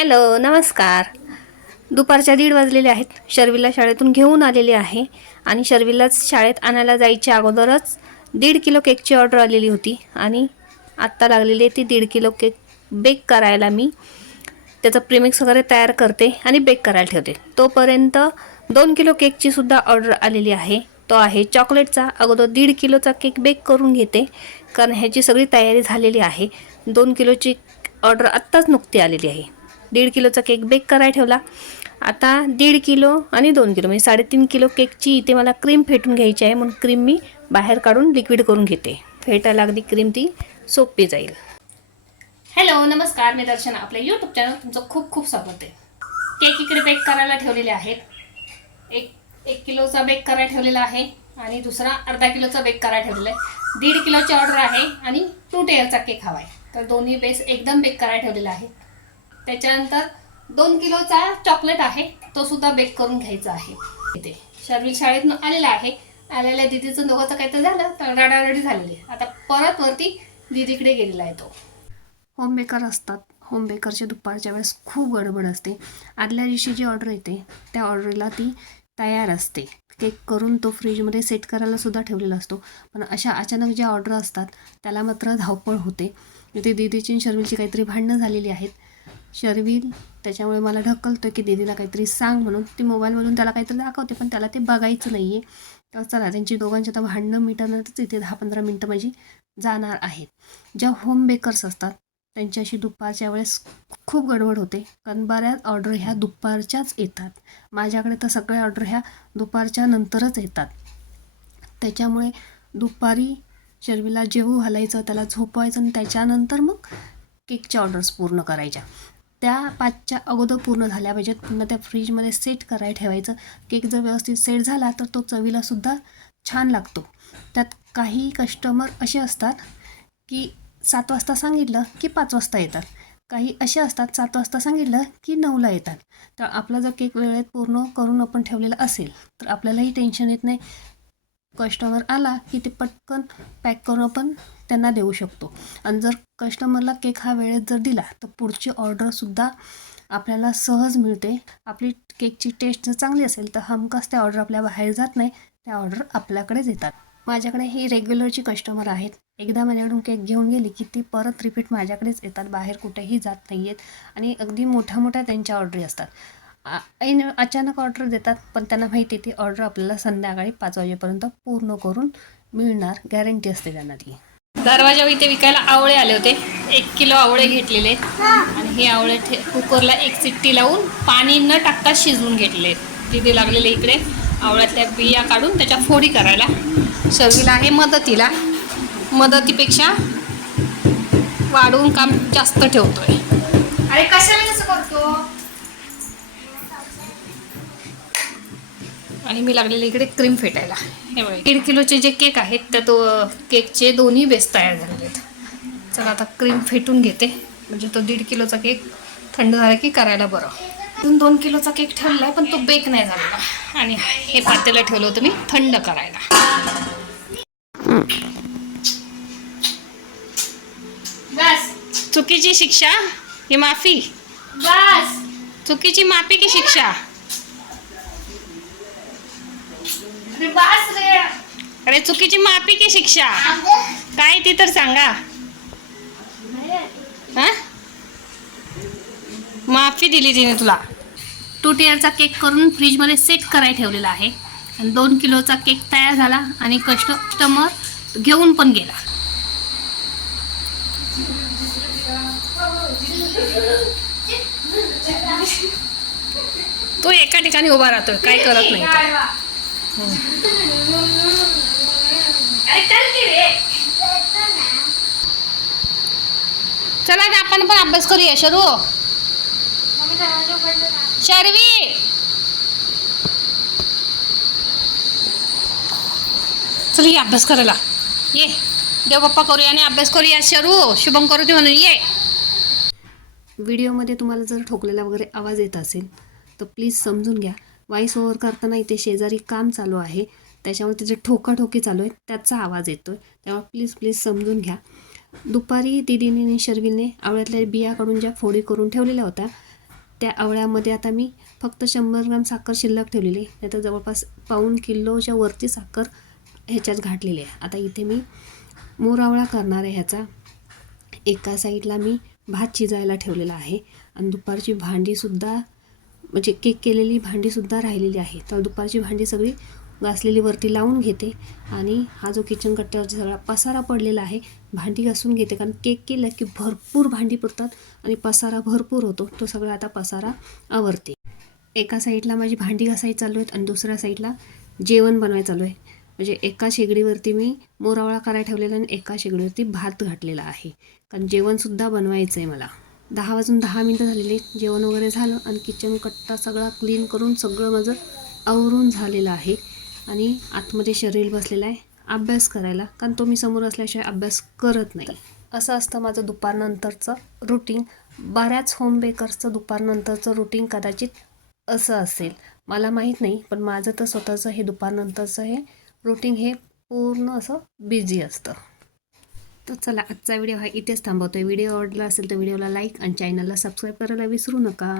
Hello नमस्कार. दुपारच्या दीड वाजलेले आहेत. शर्वीला शाळेतून घेऊन आलेली आहे आणि शर्वीलाच शाळेत आणायला जायच्या अगोदरच दीड किलो केकची ऑर्डर आलेली होती आणि आत्ता लागलेली आहे ती दीड किलो केक बेक करायला मी. त्याचं प्रिमिक्स वगैरे तयार करते आणि बेक करायला ठेवते. तोपर्यंत दोन किलो केकची सुद्धा ऑर्डर आलेली आहे. तो आहे चॉकलेटचा. अगोदर दीड किलोचा केक बेक करून घेते. कारण ह्याची सगळी तयारी झालेली आहे. दोन किलोची ऑर्डर आत्ताच नुकती आलेली आहे. दीड किलोचा केक बेक करायला ठेवला. आता दीड किलो आणि दोन किलो म्हणजे साडेतीन किलो केकची इथे मला क्रीम फेटून घ्यायची आहे. म्हणून क्रीम मी बाहेर काढून लिक्विड करून घेते. फेटायला अगदी क्रीम ती सोपी जाईल. हॅलो नमस्कार मी दर्शना. आपल्या यूट्यूब चॅनल तुमचं खूप खूप स्वागत आहे. केक इकडे बेक करायला ठेवलेले आहेत. एक एक किलोचा बेक करायला ठेवलेला आहे आणि दुसरा अर्धा किलोचा बेक करायला ठेवलेला आहे. दीड किलोची ऑर्डर आहे आणि टू टेअरचा केक हवा आहे तर दोन्ही बेस एकदम बेक करायला ठेवलेला आहे. त्याच्यानंतर दोन किलोचा चॉकलेट आहे तो सुद्धा बेक करून घ्यायचा आहे. इथे. शर्वी शाळेतून आलेला आहे. आलेल्या दिदीचं दोघांचं काहीतरी झालं तर रडारडी झालेली आता परत वरती दिदीकडे गेलेला आहे तो. होम बेकर असतात. होम बेकरच्या दुपारच्या वेळेस खूप गडबड असते. आदल्या दिवशी जी ऑर्डर येते त्या ऑर्डरला ती तयार असते. केक करून तो फ्रीजमध्ये सेट करायला सुद्धा ठेवलेला असतो. पण अशा अचानक ज्या ऑर्डर असतात त्याला मात्र धावपळ होते. इथे दीदीची आणि काहीतरी भांडणं झालेली आहेत. शर्विल त्याच्यामुळे मला ढकलतो की दीदीला काहीतरी सांग म्हणून. ती मोबाईलमधून त्याला काहीतरी दाखवते पण त्याला ते बघायचं नाही आहे तर चला त्यांची दोघांची आता भांडणं मिटवण्यातच इथे दहा पंधरा मिनटं माझी जाणार आहेत. ज्या होम बेकर्स असतात त्यांच्याशी दुपारच्या वेळेस खूप गडबड होते. कारण बऱ्याच ऑर्डर ह्या दुपारच्याच येतात. माझ्याकडे तर सगळ्या ऑर्डर ह्या दुपारच्या नंतरच येतात. त्याच्यामुळे दुपारी शर्वीला जेवू घालायचं त्याला झोपवायचं आणि त्याच्यानंतर मग केकच्या ऑर्डर्स पूर्ण करायच्या. त्या पाचच्या अगोदर पूर्ण झाल्या पाहिजेत. पुन्हा त्या फ्रीजमध्ये सेट करायला ठेवायचं. केक जर व्यवस्थित सेट झाला तर तो चवीलासुद्धा छान लागतो. त्यात काही कस्टमर असे असतात की सात वाजता सांगितलं की पाच वाजता येतात. काही असे असतात सात वाजता सांगितलं की नऊला येतात. तर आपला जर केक वेळेत पूर्ण करून आपण ठेवलेला असेल तर आपल्यालाही टेन्शन येत नाही. कस्टमर आला की ते पटकन पॅक करून आपण त्यांना देऊ शकतो. आणि जर कस्टमरला केक हा वेळेत जर दिला तर पुढची ऑर्डरसुद्धा आपल्याला सहज मिळते. आपली केकची टेस्ट जर चांगली असेल तर हमखास त्या ऑर्डर आपल्या बाहेर जात नाही त्या ऑर्डर आपल्याकडेच येतात माझ्याकडे ही रेग्युलरची कस्टमर आहेत. एकदा माझ्याकडून केक घेऊन गेली की ती परत रिपीट माझ्याकडेच येतात. बाहेर कुठेही जात नाही आहेत आणि अगदी मोठ्या मोठ्या त्यांच्या ऑर्डरी असतात. ऐन अचानक ऑर्डर देतात पण त्यांना माहिती आहे ती ऑर्डर आपल्याला संध्याकाळी पाच वाजेपर्यंत पूर्ण करून मिळणार गॅरंटी असते त्यांना ती. दरवाजा इथे विकायला आवळे आले होते. एक किलो आवळे घेतलेले. आणि हे आवळे ठे कुकरला एक चिट्टी लावून पाणी न टाकता शिजवून घेतले. तिथे लागलेले इकडे आवळ्यातल्या बिया काढून त्याच्या फोडी करायला. शर्वीला आहे मदतीला. मदतीपेक्षा वाढवून काम जास्त ठेवतोय. अरे कशाला कसं करतो? आणि मी लागलेले इकडे क्रीम फेटायला. हे बघा दीड किलोचे जे केक आहेत त्या दो केकचे दोन्ही बेस तयार झालेले आहेत. चला आता क्रीम फेटून घेते. म्हणजे तो दीड किलोचा केक थंड झाला की करायला बरं. अजून दोन किलोचा केक ठेवला आहे पण तो बेक नाही झालेला. आणि हे पातेलं ठेवलं होतं मी थंड करायला. बस. चुकीची शिक्षा ही माफी. बस. चुकीची माफी की शिक्षा? बस रे. अरे चुकीची माफी की शिक्षा? काय ती तर सांगा. हा? माफी दिली तिने तुला. टू टिअरचा केक करून फ्रीजमध्ये सेट करायला ठेवलेला आहे. आणि दोन किलोचा केक तयार झाला आणि कस्ट कस्टमर घेऊन पण गेला. तो एका ठिकाणी उभा राहतोय. काय करत नाही. चला आता आपण पण अभ्यास करूया शरू. शर्वी. चल ये अभ्यास करायला. ये. देव पप्पा करूया आणि अभ्यास करूया. शरू शुभम करू ते म्हणून. ये. व्हिडिओमध्ये तुम्हाला जर ठोकलेला वगैरे आवाज येत असेल तर प्लीज समजून घ्या. वॉईस ओव्हर करताना इथे शेजारी काम चालू आहे. त्याच्यामुळे त्याचे ठोकाठोकी चालू आहे त्याचा आवाज येतो आहे त्यामुळे प्लीज प्लीज समजून घ्या. दुपारी दिदीने शर्विलने आवळ्यातल्या बिया काढून ज्या फोडी करून ठेवलेल्या होत्या त्या आवळ्यामध्ये आता मी फक्त शंभर ग्राम साखर शिल्लक ठेवलेली आहे. नाही तर जवळपास पाऊण किलोच्या वरती साखर ह्याच्यात घातलेली आहे. आता इथे मी मोरावळा करणार आहे ह्याचा. एका साईडला मी भात शिजायला ठेवलेला आहे. आणि दुपारची भांडीसुद्धा म्हणजे केक केलेली भांडीसुद्धा राहिलेली आहे. तर दुपारची भांडी सगळी घासलेली वरती लावून घेते आणि हा जो किचन कट्ट्यावरती सगळा पसारा पडलेला आहे भांडी घासून घेते. कारण केक केलं की भरपूर भांडी पुरतात आणि पसारा भरपूर होतो. तो सगळा आता पसारा आवरते. एका साईडला माझी भांडी घासायची चालू आहेत आणि दुसऱ्या साईडला जेवण बनवायचं चालू आहे. म्हणजे एका शेगडीवरती मी मोरावळा करायला ठेवलेला आणि एका शेगडीवरती भात घातलेला आहे. कारण जेवणसुद्धा बनवायचं आहे मला. दहा वाजून दहा मिनटं झालेली आहेत. जेवण वगैरे झालं आणि किचन कट्टा सगळा क्लीन करून सगळं माझं आवरून झालेलं आहे. आणि आतमध्ये शरीर बसलेलं आहे. अभ्यास करायला. कारण तो मी समोर असल्याशिवाय अभ्यास करत नाही. असं असतं माझं दुपारनंतरचं रुटीन बऱ्याच होम बेकर्सचं दुपारनंतरचं रुटीन कदाचित असं असेल. मला माहीत नाही पण माझं तर स्वतःचं हे दुपारनंतरचं हे रुटीन हे पूर्ण असं बिझी असतं. तर चला आजचा व्हिडिओ हा इथेच थांबवतो आहे व्हिडिओ आवडला असेल तर व्हिडिओला लाईक आणि चॅनलला सबस्क्राईब करायला विसरू नका.